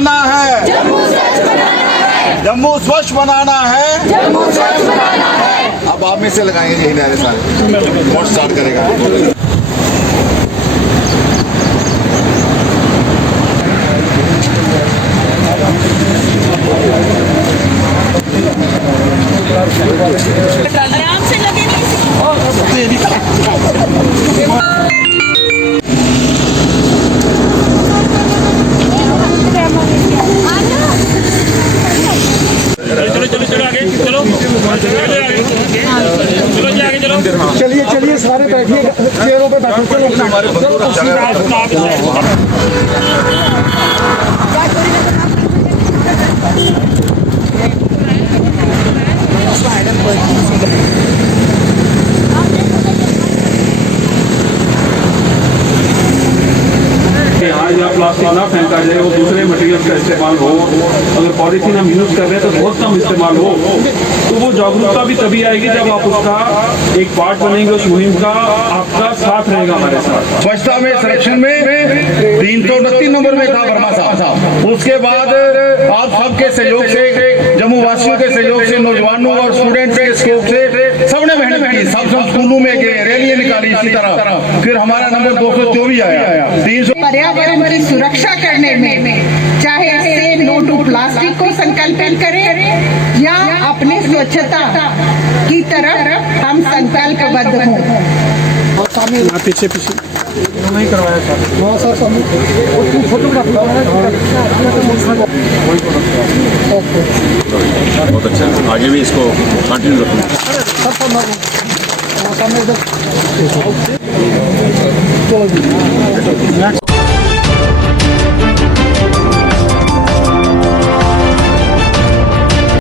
बनाना है, जम्मू स्वच्छ बनाना है। अब आप में से लगाएंगे यही नारे सारे, वोट स्टार्ट करेगा। आराम से लगे नहीं। चलो चलो चलो आगे चलो चलो जी आगे चलो। चलिए चलिए सारे बैठिए, चेयरों पे बैठो। आज यहाँ प्लास्टिक ना फेंका जाए, वो दूसरे मटेरियल का इस्तेमाल हो। अगर पॉलीथीन हम यूज कर रहे हैं तो बहुत कम इस्तेमाल हो, तो वो जागरूकता भी तभी आएगी जब आप उसका एक पार्ट बनेंगे उस मुहिम का, आपका साथ रहेगा हमारे साथ। स्वच्छता में सिलेक्शन में 329 नंबर में था वर्मा साहब। उसके बाद आप सबके सहयोग से, जम्मू वासियों के सहयोग से, नौजवानों और स्टूडेंट्स के सहयोग से सबने मेहनत की, सब स्कूलों में गए, रैलियां निकाली इसी तरह, फिर हमारा नंबर 224 आया। 300 पर्यावरण की सुरक्षा करने में चाहे से नो टू प्लास्टिक को संकल्पित करें या अपनी स्वच्छता की तरफ हम संकल्पबद्ध हों। पीछे पीछे नहीं करवाया सर। हाँ सर, फोटोग्राफ बहुत अच्छा, आगे भी इसको कंटिन्यू रखना। नेक्स्ट